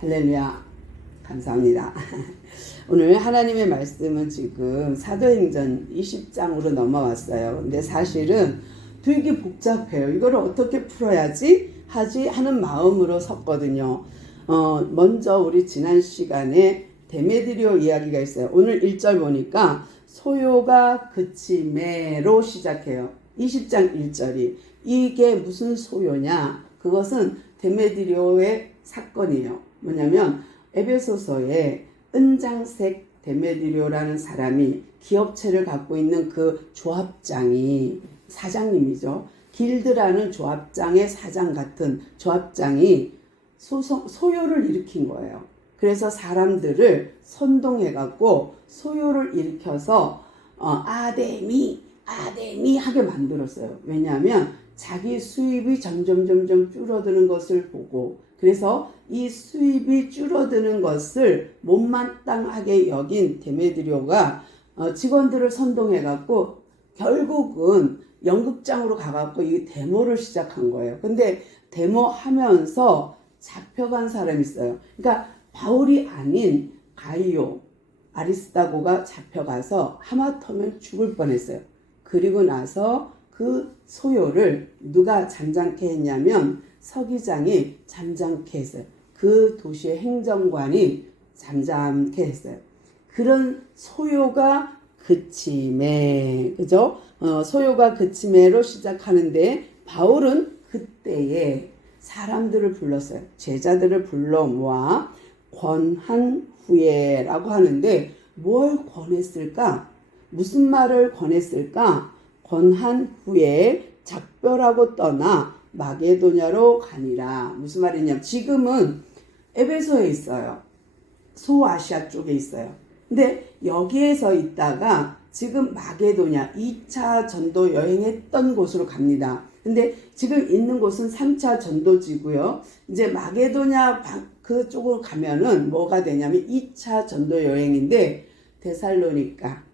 할렐루야. 감사합니다. 오늘 하나님의 말씀은 지금 사도행전 20장으로 넘어왔어요. 근데 사실은 되게 복잡해요. 이걸 어떻게 풀어야지 하는 마음으로 섰거든요. 먼저 우리 지난 시간에 데메드리오 이야기가 있어요. 오늘 1절 보니까 소요가 그치매로 시작해요. 20장 1절이. 이게 무슨 소요냐? 그것은 데메드리오의 사건이에요. 뭐냐면 에베소서에 은장색 데메드리오라는 사람이 기업체를 갖고 있는 그 조합장이 사장님이죠. 길드라는 조합장의 사장 같은 조합장이 소요를 일으킨 거예요. 그래서 사람들을 선동해갖고 소요를 일으켜서 아데미 하게 만들었어요. 왜냐하면 자기 수입이 점점 줄어드는 것을 보고, 그래서 이 수입이 줄어드는 것을 못마땅하게 여긴 데메드리오가 직원들을 선동해갖고 결국은 연극장으로 가갖고 이 데모를 시작한 거예요. 근데 데모하면서 잡혀간 사람이 있어요. 그러니까 바울이 아닌 가이오, 아리스다고가 잡혀가서 하마터면 죽을 뻔했어요. 그리고 나서 그 소요를 누가 잠잠케 했냐면 서기장이 잠잠케 했어요. 그 도시의 행정관이 잠잠케 했어요. 그런 소요가 그치매, 그죠? 소요가 그치매로 시작하는데 바울은 그때에 사람들을 불렀어요. 제자들을 불러 모아 권한 후에라고 하는데 뭘 권했을까? 무슨 말을 권했을까? 권한 후에 작별하고 떠나 마게도냐로 가니라. 무슨 말이냐면 지금은 에베소에 있어요. 소아시아 쪽에 있어요. 근데 여기에서 있다가 지금 마게도냐 2차 전도 여행했던 곳으로 갑니다. 근데 지금 있는 곳은 3차 전도지고요. 이제 마게도냐 그쪽으로 가면은 뭐가 되냐면 2차 전도 여행인데 데살로니가,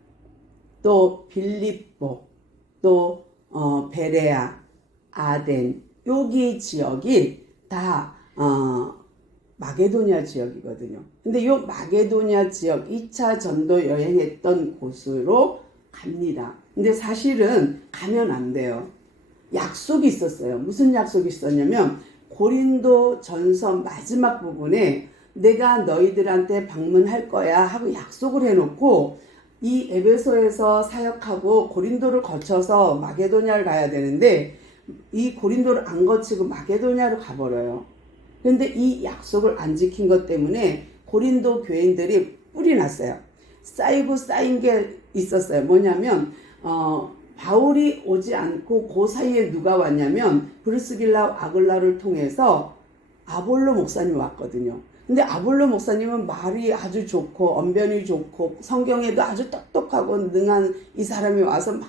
또 빌립보, 또 베레아, 아덴, 여기 지역이 다 마게도냐 지역이거든요. 근데 이 마게도냐 지역 2차 전도 여행했던 곳으로 갑니다. 근데 사실은 가면 안 돼요. 약속이 있었어요. 무슨 약속이 있었냐면 고린도 전서 마지막 부분에 내가 너희들한테 방문할 거야 하고 약속을 해놓고 이 에베소에서 사역하고 고린도를 거쳐서 마게도냐를 가야 되는데 이 고린도를 안 거치고 마게도냐로 가버려요. 그런데 이 약속을 안 지킨 것 때문에 고린도 교인들이 뿔이 났어요. 쌓인 게 있었어요. 뭐냐면 바울이 오지 않고 그 사이에 누가 왔냐면 브리스길라 아굴라를 통해서 아볼로 목사님이 왔거든요. 근데 아볼로 목사님은 말이 아주 좋고 언변이 좋고 성경에도 아주 똑똑하고 능한 이 사람이 와서 막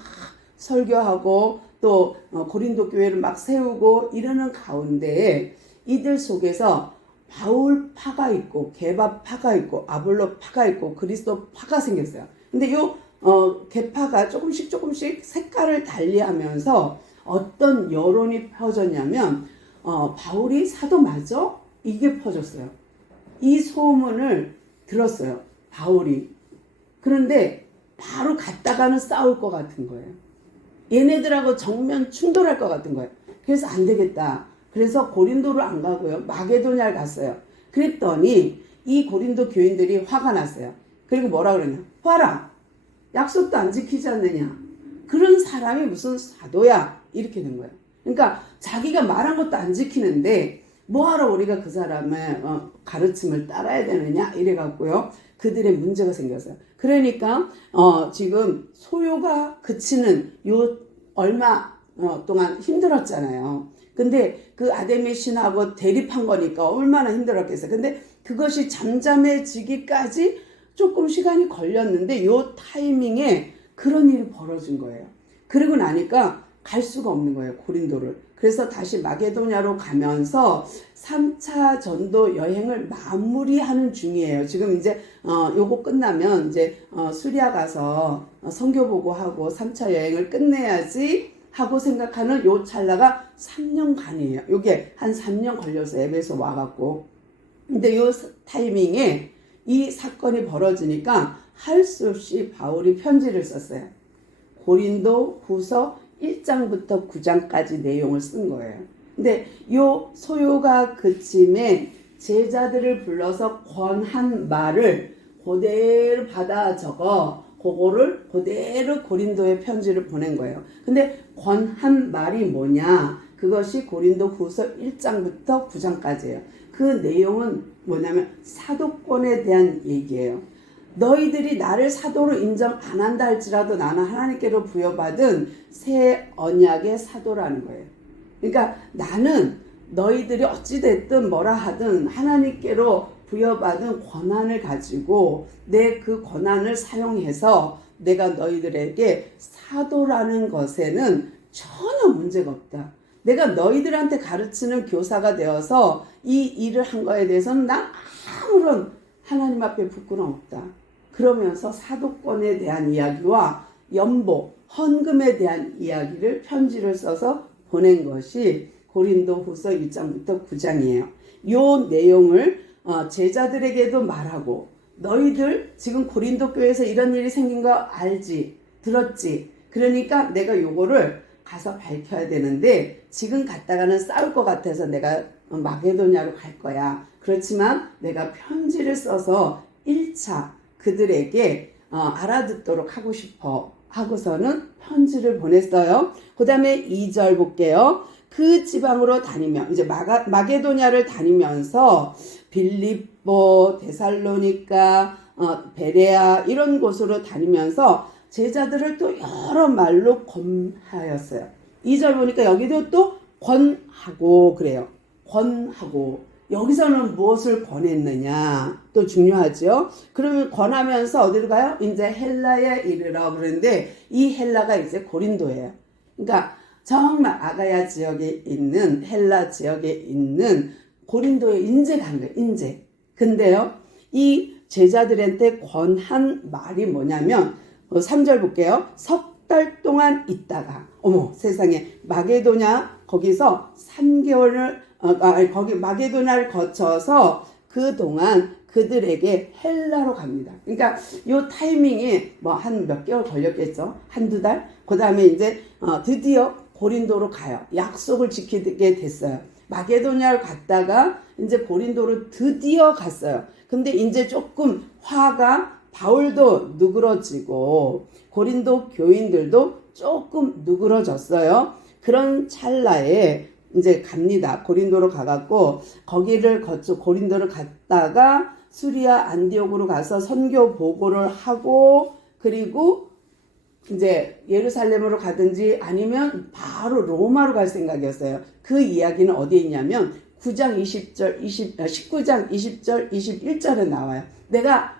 설교하고 또 고린도 교회를 막 세우고 이러는 가운데 이들 속에서 바울 파가 있고 게바 파가 있고 아볼로 파가 있고 그리스도 파가 생겼어요. 근데 요 계파가 조금씩 색깔을 달리하면서 어떤 여론이 퍼졌냐면 바울이 사도 맞아? 이게 퍼졌어요. 이 소문을 들었어요. 바울이. 그런데 바로 갔다가는 싸울 것 같은 거예요. 얘네들하고 정면 충돌할 것 같은 거예요. 그래서 안 되겠다. 그래서 고린도를 안 가고요. 마게도냐를 갔어요. 그랬더니 이 고린도 교인들이 화가 났어요. 그리고 뭐라 그랬냐? 봐라. 약속도 안 지키지 않느냐. 그런 사람이 무슨 사도야. 이렇게 된 거예요. 그러니까 자기가 말한 것도 안 지키는데 뭐하러 우리가 그 사람의 가르침을 따라야 되느냐 이래갖고요. 그들의 문제가 생겼어요. 그러니까 지금 소요가 그치는 요 얼마 동안 힘들었잖아요. 근데 그 아데미 신하고 대립한 거니까 얼마나 힘들었겠어요. 근데 그것이 잠잠해지기까지 조금 시간이 걸렸는데 요 타이밍에 그런 일이 벌어진 거예요. 그리고 나니까 갈 수가 없는 거예요. 고린도를. 그래서 다시 마게도냐로 가면서 3차 전도 여행을 마무리하는 중이에요. 지금 이제 요거 끝나면 이제 수리아 가서 선교 보고 하고 3차 여행을 끝내야지 하고 생각하는 요 찰나가 3년간이에요. 요게 한 3년 걸려서 에베소 와갖고 근데 요 타이밍에 이 사건이 벌어지니까 할 수 없이 바울이 편지를 썼어요. 고린도 후서 1장부터 9장까지 내용을 쓴 거예요. 근데 요 소요가 그침에 제자들을 불러서 권한 말을 그대로 받아 적어 그거를 그대로 고린도에 편지를 보낸 거예요. 근데 권한 말이 뭐냐? 그것이 고린도 후서 1장부터 9장까지예요. 그 내용은 뭐냐면 사도권에 대한 얘기예요. 너희들이 나를 사도로 인정 안 한다 할지라도 나는 하나님께로 부여받은 새 언약의 사도라는 거예요. 그러니까 나는 너희들이 어찌됐든 뭐라 하든 하나님께로 부여받은 권한을 가지고 내 그 권한을 사용해서 내가 너희들에게 사도라는 것에는 전혀 문제가 없다. 내가 너희들한테 가르치는 교사가 되어서 이 일을 한 거에 대해서는 난 아무런 하나님 앞에 부끄러움 없다. 그러면서 사도권에 대한 이야기와 연보, 헌금에 대한 이야기를 편지를 써서 보낸 것이 고린도 후서 1장부터 9장이에요. 이 내용을 제자들에게도 말하고 너희들 지금 고린도 교회에서 이런 일이 생긴 거 알지? 들었지? 그러니까 내가 요거를 가서 밝혀야 되는데 지금 갔다가는 싸울 것 같아서 내가 마게도냐로 갈 거야. 그렇지만 내가 편지를 써서 1차 그들에게 알아듣도록 하고 싶어 하고서는 편지를 보냈어요. 그 다음에 2절 볼게요. 그 지방으로 다니며 이제 마게도냐를 다니면서 빌립보, 데살로니가, 베레아 이런 곳으로 다니면서 제자들을 또 여러 말로 권하였어요. 2절 보니까 여기도 또 권하고 그래요. 권하고 여기서는 무엇을 권했느냐 또 중요하죠. 그러면 권하면서 어디로 가요? 이제 헬라에 이르러 그러는데 이 헬라가 이제 고린도예요. 그러니까 정말 아가야 지역에 있는 헬라 지역에 있는 고린도에 인제 간 거예요. 인제. 근데요. 이 제자들한테 권한 말이 뭐냐면 3절 볼게요. 석 달 동안 있다가 어머 세상에 마게도냐 거기서 3개월을 거기 마게도냐를 거쳐서 그동안 그들에게 헬라로 갑니다. 그러니까 요 타이밍이 뭐 한 몇 개월 걸렸겠죠. 한두 달. 그 다음에 이제 드디어 고린도로 가요. 약속을 지키게 됐어요. 마게도냐를 갔다가 이제 고린도로 드디어 갔어요. 근데 이제 조금 화가 바울도 누그러지고 고린도 교인들도 조금 누그러졌어요. 그런 찰나에 이제 갑니다. 고린도로 가갖고 거기를 거쳐 고린도를 갔다가 수리아 안디옥으로 가서 선교 보고를 하고 그리고 이제 예루살렘으로 가든지 아니면 바로 로마로 갈 생각이었어요. 그 이야기는 어디에 있냐면 9장 20절, 19장 20절, 21절에 나와요. 내가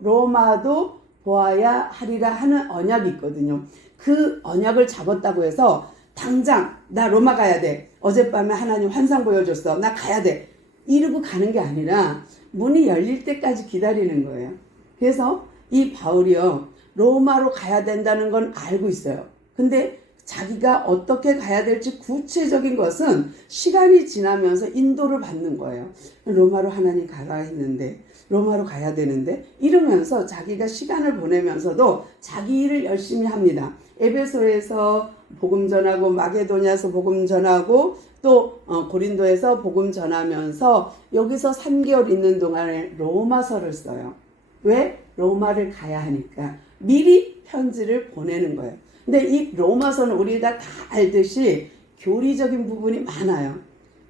로마도 보아야 하리라 하는 언약이 있거든요. 그 언약을 잡았다고 해서 당장 나 로마 가야 돼. 어젯밤에 하나님 환상 보여줬어. 나 가야 돼. 이러고 가는 게 아니라 문이 열릴 때까지 기다리는 거예요. 그래서 이 바울이요. 로마로 가야 된다는 건 알고 있어요. 근데 자기가 어떻게 가야 될지 구체적인 것은 시간이 지나면서 인도를 받는 거예요. 로마로 하나님 가라 했는데 로마로 가야 되는데 이러면서 자기가 시간을 보내면서도 자기 일을 열심히 합니다. 에베소에서 복음 전하고 마게도냐에서 복음 전하고 또 고린도에서 복음 전하면서 여기서 3개월 있는 동안에 로마서를 써요. 왜? 로마를 가야 하니까 미리 편지를 보내는 거예요. 근데 이 로마서는 우리가 다 알듯이 교리적인 부분이 많아요.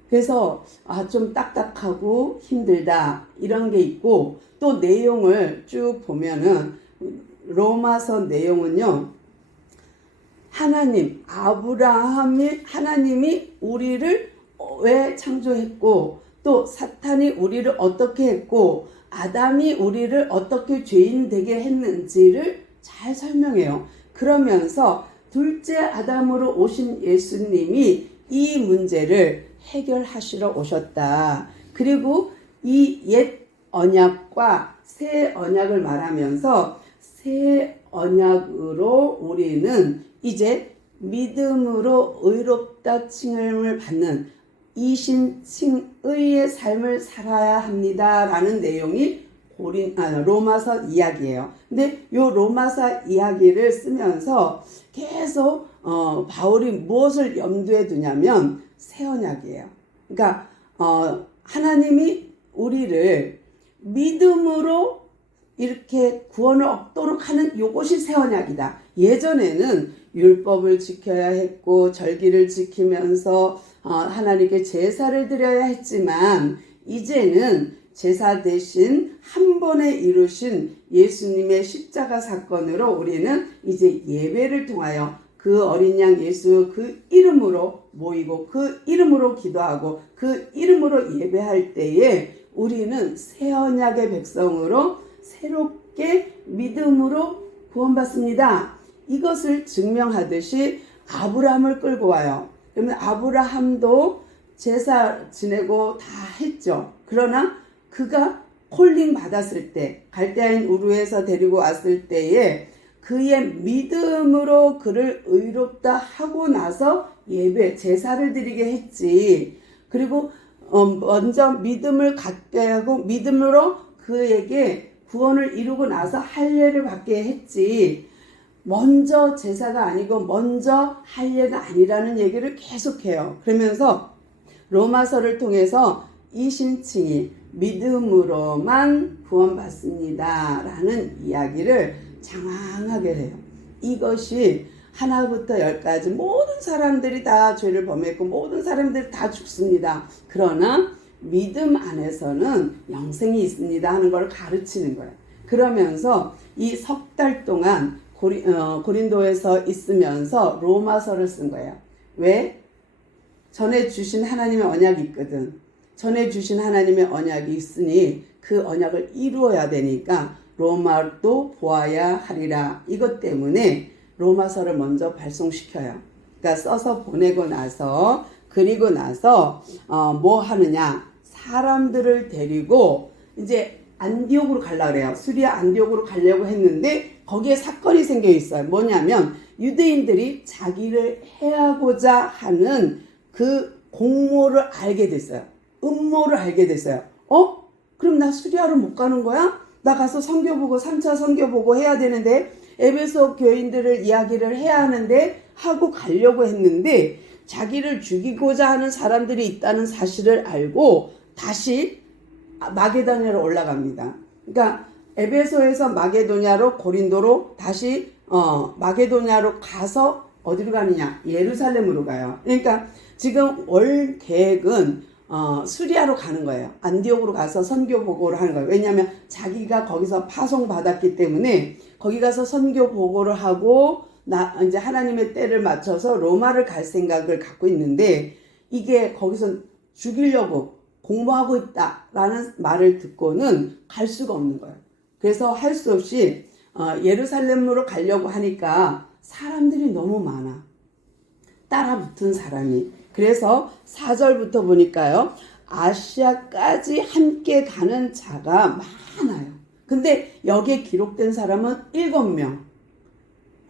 그래서 좀 딱딱하고 힘들다 이런 게 있고 또 내용을 쭉 보면은 로마서 내용은요. 하나님이 우리를 왜 창조했고 또 사탄이 우리를 어떻게 했고 아담이 우리를 어떻게 죄인 되게 했는지를 잘 설명해요. 그러면서 둘째 아담으로 오신 예수님이 이 문제를 해결하시러 오셨다. 그리고 이 옛 언약과 새 언약을 말하면서 새 언약으로 우리는 이제 믿음으로 의롭다 칭함을 받는 이신칭의의 삶을 살아야 합니다. 라는 내용이 로마서 이야기예요. 근데 이 로마서 이야기를 쓰면서 계속 바울이 무엇을 염두에 두냐면 새 언약이에요. 그러니까 하나님이 우리를 믿음으로 이렇게 구원을 얻도록 하는 이것이 새 언약이다. 예전에는 율법을 지켜야 했고 절기를 지키면서 하나님께 제사를 드려야 했지만 이제는 제사 대신 한 번에 이루신 예수님의 십자가 사건으로 우리는 이제 예배를 통하여 그 어린 양 예수 그 이름으로 모이고 그 이름으로 기도하고 그 이름으로 예배할 때에 우리는 새 언약의 백성으로 새롭게 믿음으로 구원받습니다. 이것을 증명하듯이 아브라함을 끌고 와요. 그러면 아브라함도 제사 지내고 다 했죠. 그러나 그가 콜링 받았을 때 갈대아인 우르에서 데리고 왔을 때에 그의 믿음으로 그를 의롭다 하고 나서 예배 제사를 드리게 했지. 그리고 먼저 믿음을 갖게 하고 믿음으로 그에게 구원을 이루고 나서 할례를 받게 했지. 먼저 제사가 아니고 먼저 할례가 아니라는 얘기를 계속해요. 그러면서 로마서를 통해서 이신칭이 믿음으로만 구원받습니다. 라는 이야기를 장황하게 해요. 이것이 하나부터 열까지 모든 사람들이 다 죄를 범했고 모든 사람들이 다 죽습니다. 그러나 믿음 안에서는 영생이 있습니다 하는 걸 가르치는 거예요. 그러면서 이 석 달 동안 고린도에서 있으면서 로마서를 쓴 거예요. 왜? 전에 주신 하나님의 언약이 있거든. 전에 주신 하나님의 언약이 있으니 그 언약을 이루어야 되니까 로마도 보아야 하리라. 이것 때문에 로마서를 먼저 발송시켜요. 그러니까 써서 보내고 나서 그리고 나서 뭐 하느냐? 사람들을 데리고 이제 안디옥으로 가려고 그래요. 수리아 안디옥으로 가려고 했는데 거기에 사건이 생겨 있어요. 뭐냐면 유대인들이 자기를 해하고자 하는 그 공모를 알게 됐어요. 음모를 알게 됐어요. 그럼 나 수리아로 못 가는 거야? 나 가서 선교보고 3차 선교보고 해야 되는데 에베소 교인들을 이야기를 해야 하는데 하고 가려고 했는데 자기를 죽이고자 하는 사람들이 있다는 사실을 알고 다시 마게도냐로 올라갑니다. 그러니까 에베소에서 마게도냐로 고린도로 다시 마게도냐로 가서 어디로 가느냐? 예루살렘으로 가요. 그러니까 지금 월 계획은 수리아로 가는 거예요. 안디옥으로 가서 선교 보고를 하는 거예요. 왜냐하면 자기가 거기서 파송받았기 때문에 거기 가서 선교 보고를 하고 이제 하나님의 때를 맞춰서 로마를 갈 생각을 갖고 있는데 이게 거기서 죽이려고 공모하고 있다라는 말을 듣고는 갈 수가 없는 거예요. 그래서 할 수 없이 예루살렘으로 가려고 하니까 사람들이 너무 많아. 따라붙은 사람이. 그래서 4절부터 보니까요. 아시아까지 함께 가는 자가 많아요. 근데 여기에 기록된 사람은 7명.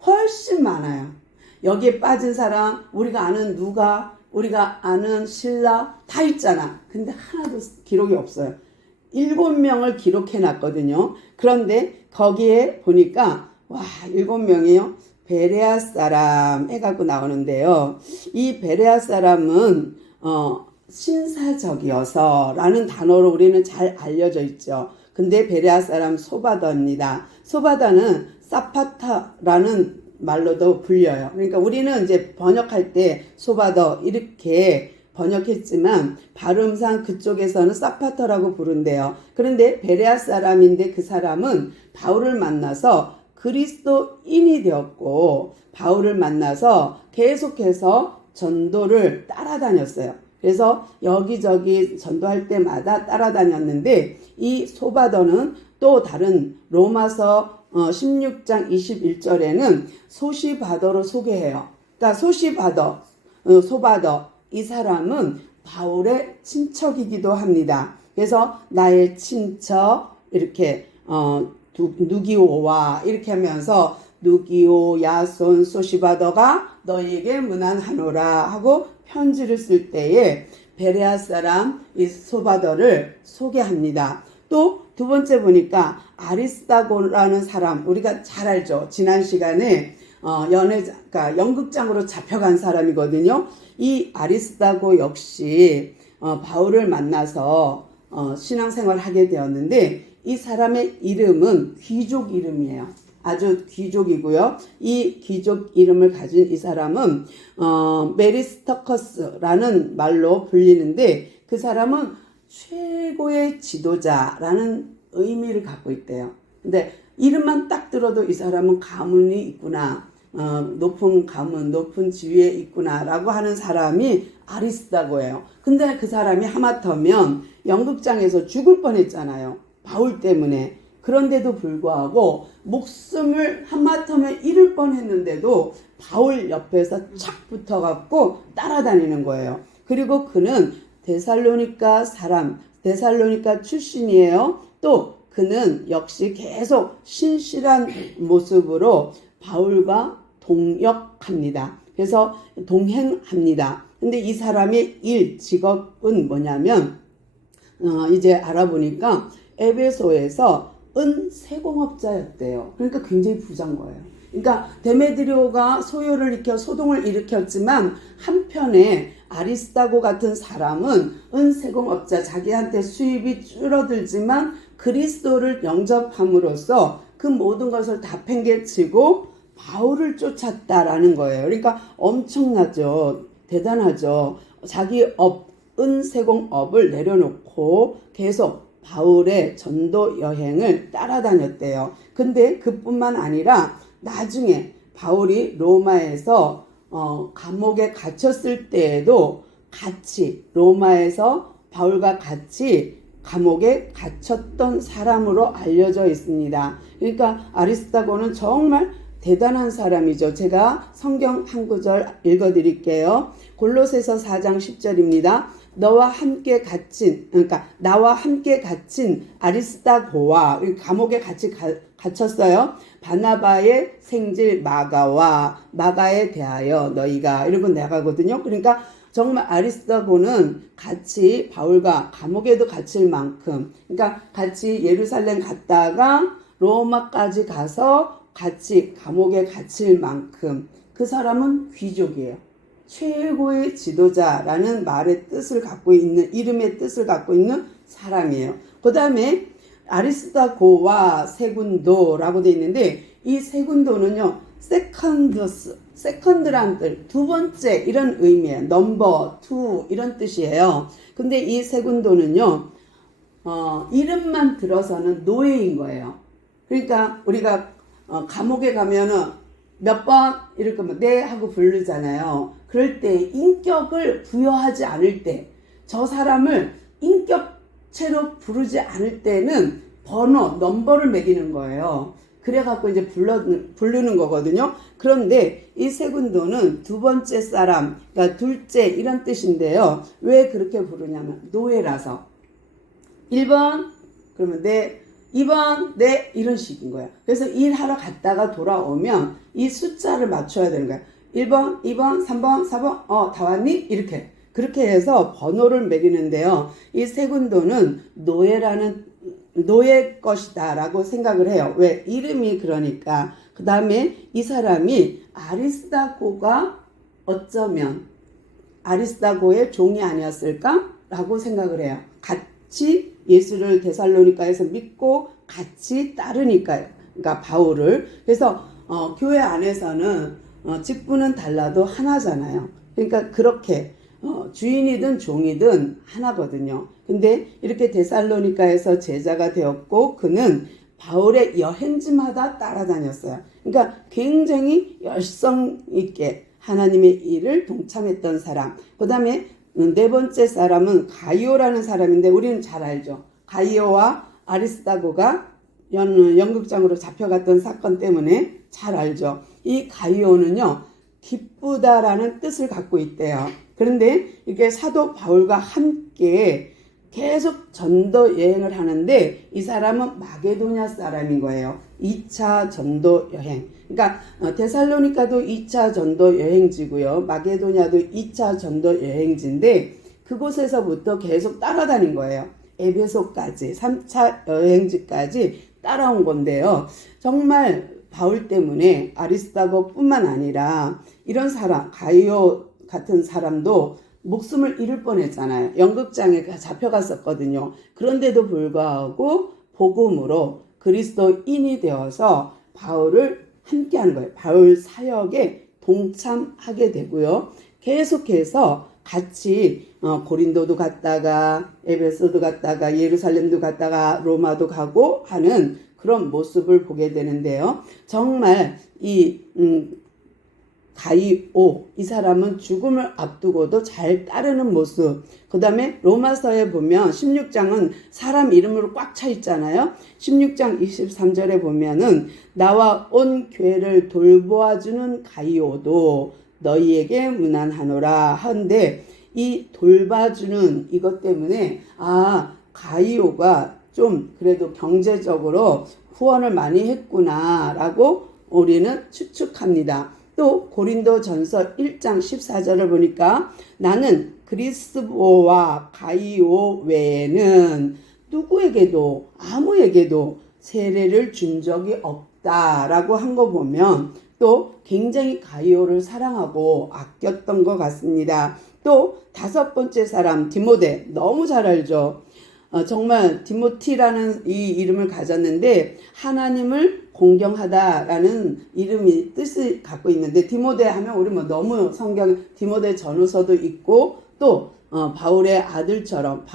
훨씬 많아요. 여기에 빠진 사람, 우리가 아는 누가, 우리가 아는 신라 다 있잖아. 근데 하나도 기록이 없어요. 7명을 기록해 놨거든요. 그런데 거기에 보니까 7명이요. 베레아 사람 해갖고 나오는데요. 이 베레아 사람은 신사적이어서 라는 단어로 우리는 잘 알려져 있죠. 근데 베레아 사람 소바더입니다. 소바더는 사파타라는 말로도 불려요. 그러니까 우리는 이제 번역할 때 소바더 이렇게 번역했지만 발음상 그쪽에서는 사파터라고 부른대요. 그런데 베레아 사람인데 그 사람은 바울을 만나서 그리스도인이 되었고 바울을 만나서 계속해서 전도를 따라다녔어요. 그래서 여기저기 전도할 때마다 따라다녔는데 이 소바더는 또 다른 로마서 16장 21절에는 소시바더로 소개해요. 그러니까 소바더 이 사람은 바울의 친척이기도 합니다. 그래서 나의 친척 이렇게 누기오와 이렇게 하면서 누기오, 야손, 소시바더가 너희에게 문안하노라 하고 편지를 쓸 때에 베레아 사람 이 소바더를 소개합니다. 또 두 번째 보니까 아리스다고라는 사람, 우리가 잘 알죠. 지난 시간에 그러니까 연극장으로 잡혀간 사람이거든요. 이 아리스다고 역시 바울을 만나서 신앙생활을 하게 되었는데, 이 사람의 이름은 귀족 이름이에요. 아주 귀족이고요. 이 귀족 이름을 가진 이 사람은 메리스터커스라는 말로 불리는데, 그 사람은 최고의 지도자라는 의미를 갖고 있대요. 근데 이름만 딱 들어도 이 사람은 가문이 있구나, 높은 가문, 높은 지위에 있구나라고 하는 사람이 아리스다고예요. 근데 그 사람이 하마터면 연극장에서 죽을 뻔했잖아요. 바울 때문에. 그런데도 불구하고 목숨을 하마터면 잃을 뻔했는데도 바울 옆에서 착 붙어갖고 따라다니는 거예요. 그리고 그는 데살로니가 출신이에요. 또 그는 역시 계속 신실한 모습으로 바울과 동역합니다. 그래서 동행합니다. 근데 이 사람의 직업은 뭐냐면, 이제 알아보니까 에베소에서 은세공업자였대요. 그러니까 굉장히 부자인 거예요. 그러니까 데메드리오가 소요를 일으켜 소동을 일으켰지만, 한편에 아리스다고 같은 사람은 은세공업자, 자기한테 수입이 줄어들지만 그리스도를 영접함으로써 그 모든 것을 다 팽개치고 바울을 쫓았다라는 거예요. 그러니까 엄청나죠. 대단하죠. 자기 은세공업을 내려놓고 계속 바울의 전도 여행을 따라다녔대요. 근데 그뿐만 아니라 나중에 바울이 로마에서 감옥에 갇혔을 때에도 같이 로마에서 바울과 같이 감옥에 갇혔던 사람으로 알려져 있습니다. 그러니까 아리스다고는 정말 대단한 사람이죠. 제가 성경 한 구절 읽어드릴게요. 골로새서 4장 10절입니다. 나와 함께 갇힌 아리스다고와, 감옥에 같이 갇혔어요. 바나바의 생질 마가에 대하여 너희가, 이러고 나가거든요. 그러니까 정말 아리스다고는 같이 바울과 감옥에도 갇힐 만큼, 그러니까 같이 예루살렘 갔다가 로마까지 가서 같이 감옥에 갇힐 만큼 그 사람은 귀족이에요. 최고의 지도자라는 말의 뜻을 갖고 있는, 이름의 뜻을 갖고 있는 사람이에요. 그 다음에 아리스다고와 세군도라고 되어 있는데, 이 세군도는요, 세컨드란 뜻, 두 번째, 이런 의미예요. 넘버, 투, 이런 뜻이에요. 근데 이 세군도는요, 이름만 들어서는 노예인 거예요. 그러니까 우리가 감옥에 가면은 몇 번 이렇게 네 하고 부르잖아요. 그럴 때 인격을 부여하지 않을 때, 저 사람을 인격체로 부르지 않을 때는 넘버를 매기는 거예요. 그래갖고 이제 부르는 거거든요. 그런데 이 세군도는 두 번째 사람, 그러니까 둘째, 이런 뜻인데요. 왜 그렇게 부르냐면 노예라서. 1번 그러면 네, 2번 네, 이런 식인 거예요. 그래서 일하러 갔다가 돌아오면 이 숫자를 맞춰야 되는 거예요. 1번, 2번, 3번, 4번, 다 왔니? 이렇게. 그렇게 해서 번호를 매기는데요. 이 세군도는 노예 것이다 라고 생각을 해요. 왜? 이름이 그러니까. 그 다음에 이 사람이 아리스다고가 어쩌면 아리스다고의 종이 아니었을까? 라고 생각을 해요. 같이 예수를 데살로니가에서 믿고 같이 따르니까요. 그러니까 바울을. 그래서 교회 안에서는 직분은 달라도 하나잖아요. 그러니까 그렇게 주인이든 종이든 하나거든요. 근데 이렇게 데살로니가에서 제자가 되었고, 그는 바울의 여행지마다 따라다녔어요. 그러니까 굉장히 열성 있게 하나님의 일을 동참했던 사람. 그 다음에 네 번째 사람은 가이오라는 사람인데, 우리는 잘 알죠. 가이오와 아리스다고가 연극장으로 잡혀갔던 사건 때문에 잘 알죠. 이 가이오는요, 기쁘다라는 뜻을 갖고 있대요. 그런데 이게 사도 바울과 함께 계속 전도 여행을 하는데, 이 사람은 마게도냐 사람인 거예요. 2차 전도 여행. 그러니까 데살로니가도 2차 전도 여행지고요. 마게도냐도 2차 전도 여행지인데, 그곳에서부터 계속 따라다닌 거예요. 에베소까지 3차 여행지까지 따라온 건데요. 정말 바울 때문에 아리스다고뿐만 아니라 이런 사람, 가이오 같은 사람도 목숨을 잃을 뻔했잖아요. 연극장에 잡혀갔었거든요. 그런데도 불구하고 복음으로 그리스도인이 되어서 바울을 함께하는 거예요. 바울 사역에 동참하게 되고요. 계속해서 같이 고린도도 갔다가 에베소도 갔다가 예루살렘도 갔다가 로마도 가고 하는 그런 모습을 보게 되는데요. 정말 이 가이오, 이 사람은 죽음을 앞두고도 잘 따르는 모습. 그 다음에 로마서에 보면 16장은 사람 이름으로 꽉 차 있잖아요. 16장 23절에 보면은 나와 온 교회를 돌보아주는 가이오도 너희에게 문안하노라 하는데, 이 돌봐주는 이것 때문에 가이오가 좀 그래도 경제적으로 후원을 많이 했구나라고 우리는 추측합니다. 또 고린도전서 1장 14절을 보니까 나는 그리스도와 가이오 외에는 누구에게도 아무에게도 세례를 준 적이 없다라고 한 거 보면 또 굉장히 가이오를 사랑하고 아꼈던 것 같습니다. 또 다섯 번째 사람 디모데, 너무 잘 알죠. 정말 디모티라는 이 이름을 가졌는데 하나님을 공경하다라는 이름이 뜻을 갖고 있는데, 디모데 하면 우리 너무 성경 디모데 전후서도 있고 또 바울이 아들처럼,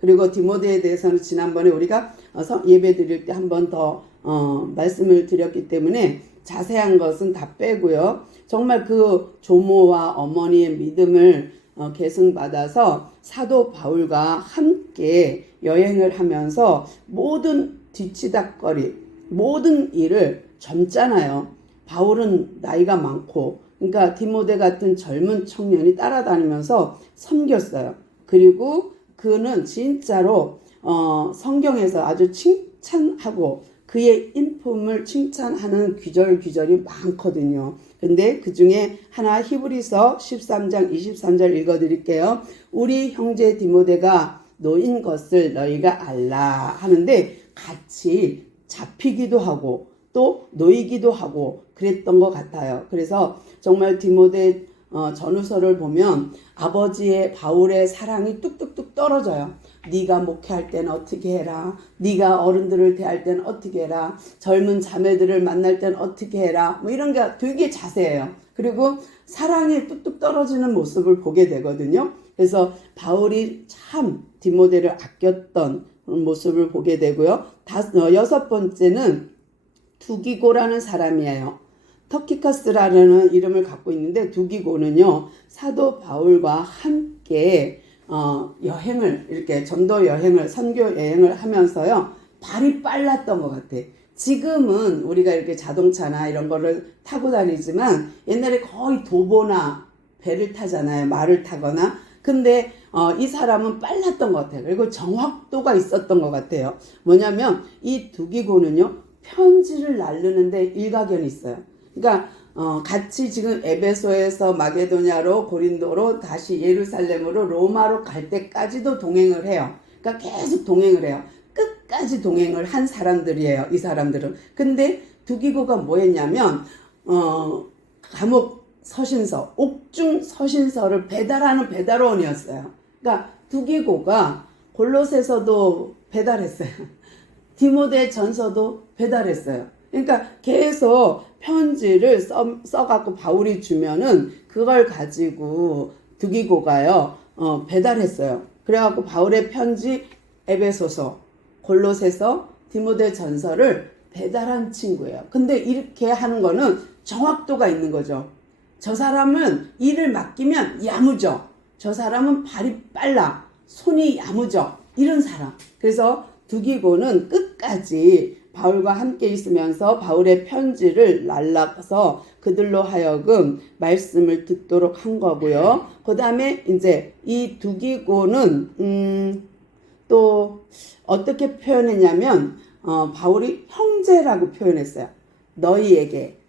그리고 디모데에 대해서는 지난번에 우리가 예배 드릴 때 한 번 더 말씀을 드렸기 때문에 자세한 것은 다 빼고요. 정말 그 조모와 어머니의 믿음을 계승받아서 사도 바울과 함께 여행을 하면서 모든 뒤치다거리, 모든 일을 젊잖아요. 바울은 나이가 많고, 그러니까 디모데 같은 젊은 청년이 따라다니면서 섬겼어요. 그리고 그는 진짜로 성경에서 아주 칭찬하고 그의 인품을 칭찬하는 귀절이 많거든요. 근데 그 중에 하나 히브리서 13장 23절 읽어드릴게요. 우리 형제 디모데가 노인 것을 너희가 알라 하는데, 같이 잡히기도 하고 또 놓이기도 하고 그랬던 것 같아요. 그래서 정말 디모데 전후서를 보면 아버지의 바울의 사랑이 뚝뚝뚝 떨어져요. 네가 목회할 때는 어떻게 해라, 네가 어른들을 대할 때는 어떻게 해라, 젊은 자매들을 만날 때는 어떻게 해라, 이런 게 되게 자세해요. 그리고 사랑이 뚝뚝 떨어지는 모습을 보게 되거든요. 그래서 바울이 참 디모데를 아꼈던 모습을 보게 되고요. 여섯 번째는 두기고라는 사람이에요. 터키카스라는 이름을 갖고 있는데, 두기고는요 사도 바울과 함께 여행을, 이렇게 전도 여행을, 선교 여행을 하면서요 발이 빨랐던 것 같아. 지금은 우리가 이렇게 자동차나 이런 거를 타고 다니지만 옛날에 거의 도보나 배를 타잖아요, 말을 타거나. 근데 이 사람은 빨랐던 것 같아요. 그리고 정확도가 있었던 것 같아요. 뭐냐면 이 두기고는요 편지를 날르는데 일가견이 있어요. 그러니까 같이 지금 에베소에서 마게도냐로, 고린도로, 다시 예루살렘으로, 로마로 갈 때까지도 동행을 해요. 그러니까 계속 동행을 해요. 끝까지 동행을 한 사람들이에요, 이 사람들은. 근데 두기고가 뭐 했냐면 감옥 서신서, 옥중 서신서를 배달하는 배달원이었어요. 그러니까 두기고가 골로새서도 배달했어요. 디모데 전서도 배달했어요. 그러니까 계속 편지를 써갖고 바울이 주면은 그걸 가지고 두기고가요 배달했어요. 그래갖고 바울의 편지, 에베소서, 골로새서, 디모데 전서를 배달한 친구예요. 근데 이렇게 하는 거는 정확도가 있는 거죠. 저 사람은 일을 맡기면 야무져, 저 사람은 발이 빨라, 손이 야무져, 이런 사람. 그래서 두기고는 끝까지 바울과 함께 있으면서 바울의 편지를 날라서 그들로 하여금 말씀을 듣도록 한 거고요. 그 다음에 이제 이 두기고는 또 어떻게 표현했냐면 바울이 형제라고 표현했어요. 너희에게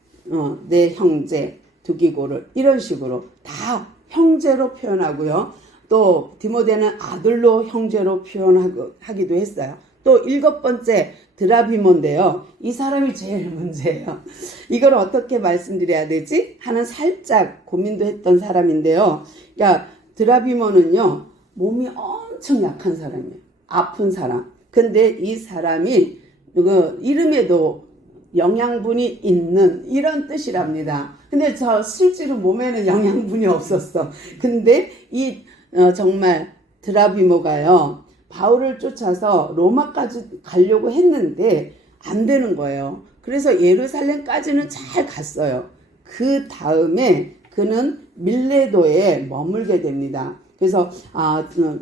내 형제 두기고를, 이런 식으로 다 형제로 표현하고요. 또 디모데는 아들로 형제로 표현하기도 했어요. 또 7번째 드라비모인데요. 이 사람이 제일 문제예요. 이걸 어떻게 말씀드려야 되지? 하는 살짝 고민도 했던 사람인데요. 그러니까 드라비모는요, 몸이 엄청 약한 사람이에요. 아픈 사람. 근데 이 사람이 이름에도 영양분이 있는 이런 뜻이랍니다. 근데 저 실제로 몸에는 영양분이 없었어. 근데 정말 드라비모가요, 바울을 쫓아서 로마까지 가려고 했는데 안 되는 거예요. 그래서 예루살렘까지는 잘 갔어요. 그 다음에 그는 밀레도에 머물게 됩니다. 그래서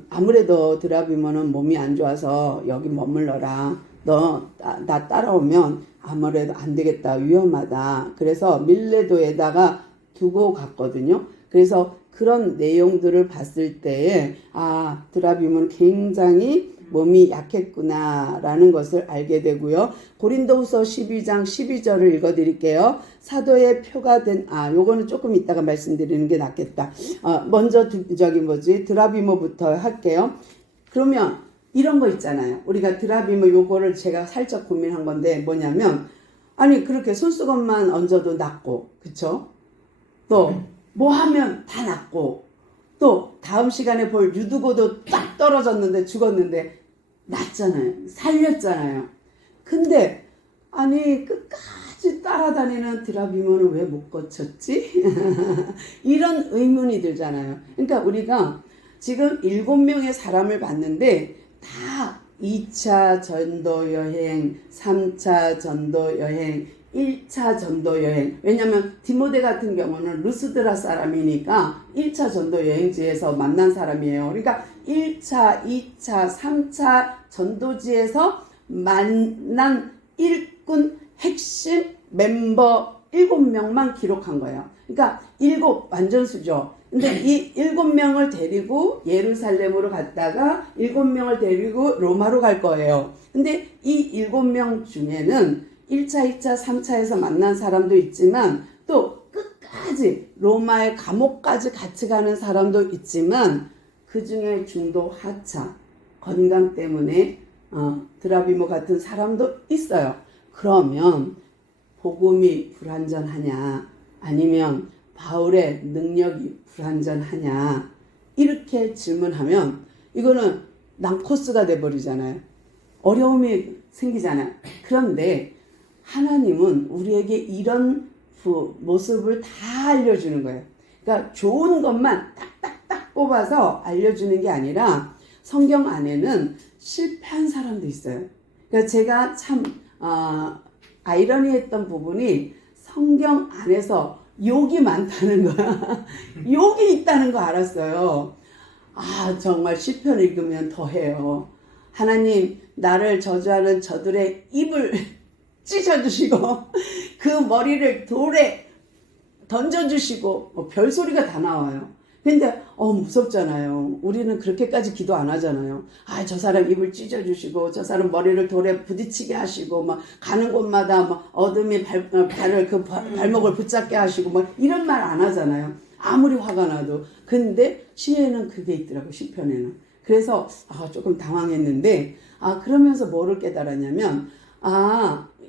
아무래도 드라비모는 몸이 안 좋아서 여기 머물러라. 너 나 따라오면 아무래도 안 되겠다. 위험하다. 그래서 밀레도에다가 두고 갔거든요. 그래서 그런 내용들을 봤을 때에 드라비모는 굉장히 몸이 약했구나라는 것을 알게 되고요. 고린도후서 12장 12절을 읽어드릴게요. 사도의 표가 된 요거는 조금 이따가 말씀드리는 게 낫겠다. 먼저 드라비모부터 할게요. 그러면 이런 거 있잖아요. 우리가 드라비모 요거를 제가 살짝 고민한 건데 뭐냐면, 아니 그렇게 손수건만 얹어도 낫고, 그쵸? 또 뭐 하면 다 낫고, 또 다음 시간에 볼 유두고도 딱 떨어졌는데 죽었는데 낫잖아요. 살렸잖아요. 근데 아니 끝까지 따라다니는 드라비모는 왜 못 고쳤지? 이런 의문이 들잖아요. 그러니까 우리가 지금 7명의 사람을 봤는데 다 2차 전도 여행, 3차 전도 여행, 1차 전도 여행. 왜냐면 디모데 같은 경우는 루스드라 사람이니까 1차 전도 여행지에서 만난 사람이에요. 그러니까 1차, 2차, 3차 전도지에서 만난 일꾼 핵심 멤버 7명만 기록한 거예요. 그러니까 7 완전수죠. 근데 이 7명을 데리고 예루살렘으로 갔다가 7명을 데리고 로마로 갈 거예요. 근데 이 7명 중에는 1차, 2차, 3차에서 만난 사람도 있지만 또 끝까지 로마의 감옥까지 같이 가는 사람도 있지만 그 중에 중도 하차, 건강 때문에 드라비모 같은 사람도 있어요. 그러면 복음이 불완전하냐 아니면 바울의 능력이 불완전하냐 이렇게 질문하면 이거는 난코스가 돼버리잖아요. 어려움이 생기잖아요. 그런데 하나님은 우리에게 이런 모습을 다 알려주는 거예요. 그러니까 좋은 것만 딱딱딱 뽑아서 알려주는 게 아니라 성경 안에는 실패한 사람도 있어요. 그러니까 제가 참 아이러니했던 부분이 성경 안에서 욕이 많다는 거야. 욕이 있다는 거 알았어요. 정말 시편 읽으면 더해요. 하나님 나를 저주하는 저들의 입을 찢어주시고 그 머리를 돌에 던져주시고 별소리가 다 나와요. 근데 무섭잖아요. 우리는 그렇게까지 기도 안 하잖아요. 저 사람 입을 찢어주시고 저 사람 머리를 돌에 부딪히게 하시고 막 가는 곳마다 막 어둠이 발목을 붙잡게 하시고 막 이런 말 안 하잖아요. 아무리 화가 나도. 근데 시에는 그게 있더라고, 시편에는. 그래서 조금 당황했는데 그러면서 뭐를 깨달았냐면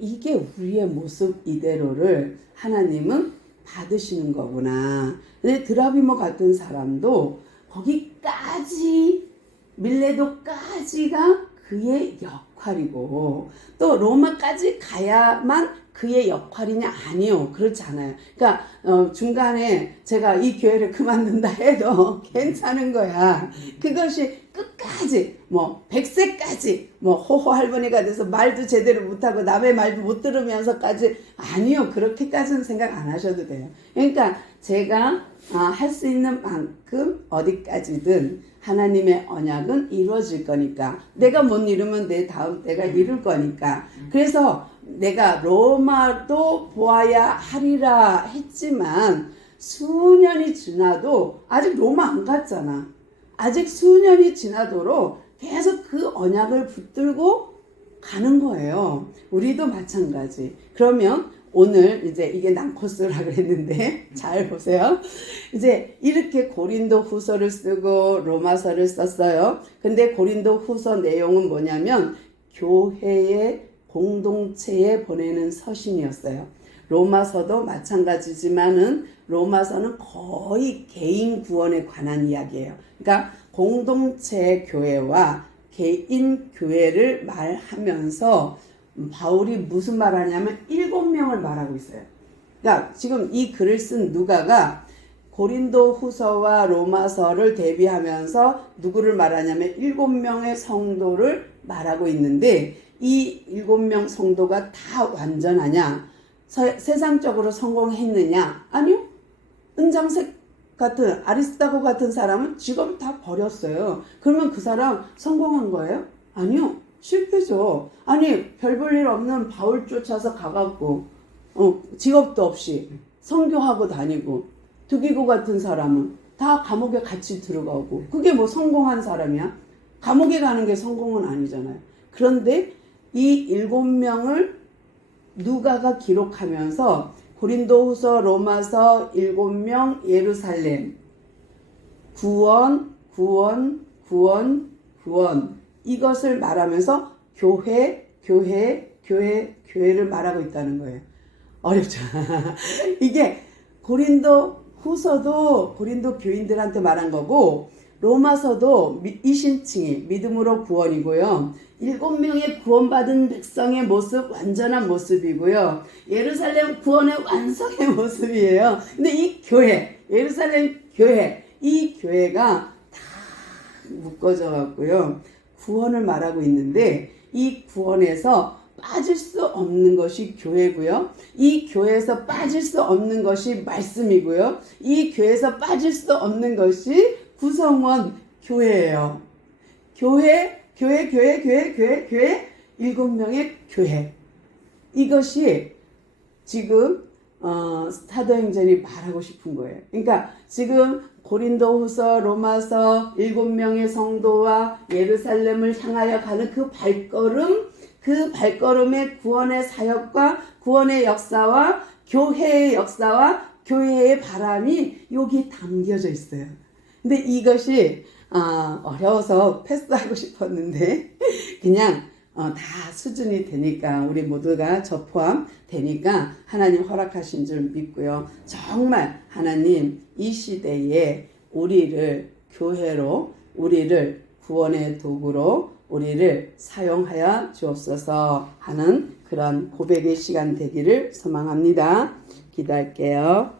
이게 우리의 모습 이대로를 하나님은 받으시는 거구나. 근데 드라비모 같은 사람도 거기까지 밀레도까지가 그의 역할이고 또 로마까지 가야만 그의 역할이냐? 아니요. 그렇지 않아요. 그러니까 중간에 제가 이 교회를 그만둔다 해도 괜찮은 거야. 그것이 끝까지 100세까지 호호 할머니가 돼서 말도 제대로 못하고 남의 말도 못 들으면서까지 아니요. 그렇게까지는 생각 안 하셔도 돼요. 그러니까 제가 할 수 있는 만큼 어디까지든 하나님의 언약은 이루어질 거니까 내가 못 이루면 내 다음 때가 이룰 거니까 그래서 내가 로마도 보아야 하리라 했지만 수년이 지나도 아직 로마 안 갔잖아. 아직 수년이 지나도록 계속 그 언약을 붙들고 가는 거예요. 우리도 마찬가지. 그러면 오늘 이제 이게 난코스라 그랬는데 잘 보세요. 이제 이렇게 고린도 후서를 쓰고 로마서를 썼어요. 근데 고린도 후서 내용은 뭐냐면 교회의 공동체에 보내는 서신이었어요. 로마서도 마찬가지지만은 로마서는 거의 개인 구원에 관한 이야기예요. 그러니까 공동체 교회와 개인 교회를 말하면서 바울이 무슨 말하냐면 7명을 말하고 있어요. 그러니까 지금 이 글을 쓴 누가가 고린도 후서와 로마서를 대비하면서 누구를 말하냐면 7명의 성도를 말하고 있는데 이 7명 성도가 다 완전하냐? 세상적으로 성공했느냐? 아니요. 은장색 같은 아리스타고 같은 사람은 직업 다 버렸어요. 그러면 그 사람 성공한 거예요? 아니요. 실패죠. 아니 별 볼 일 없는 바울 쫓아서 가갖고 직업도 없이 선교하고 다니고 두기고 같은 사람은 다 감옥에 같이 들어가고 그게 뭐 성공한 사람이야? 감옥에 가는 게 성공은 아니잖아요. 그런데 이 7명을 누가가 기록하면서 고린도후서 로마서 7명 예루살렘 구원 이것을 말하면서 교회를 말하고 있다는 거예요. 어렵죠. 이게 고린도 후서도 고린도 교인들한테 말한 거고 로마서도 이신칭이 믿음으로 구원이고요. 7명의 구원받은 백성의 모습 완전한 모습이고요. 예루살렘 구원의 완성의 모습이에요. 근데 이 교회 예루살렘 교회 이 교회가 다 묶어져 갖고요. 구원을 말하고 있는데 이 구원에서 빠질 수 없는 것이 교회고요. 이 교회에서 빠질 수 없는 것이 말씀이고요. 이 교회에서 빠질 수 없는 것이 구성원 교회예요. 교회 7명의 교회. 이것이 지금 사도행전이 말하고 싶은 거예요. 그러니까 지금 고린도후서, 로마서 7명의 성도와 예루살렘을 향하여 가는 그 발걸음의 구원의 사역과 구원의 역사와 교회의 역사와 교회의 바람이 여기 담겨져 있어요. 근데 이것이 어려워서 패스하고 싶었는데 그냥 다 수준이 되니까 우리 모두가 저 포함 되니까 하나님 허락하신 줄 믿고요. 정말 하나님 이 시대에 우리를 교회로 우리를 구원의 도구로 우리를 사용하여 주옵소서 하는 그런 고백의 시간 되기를 소망합니다. 기도할게요.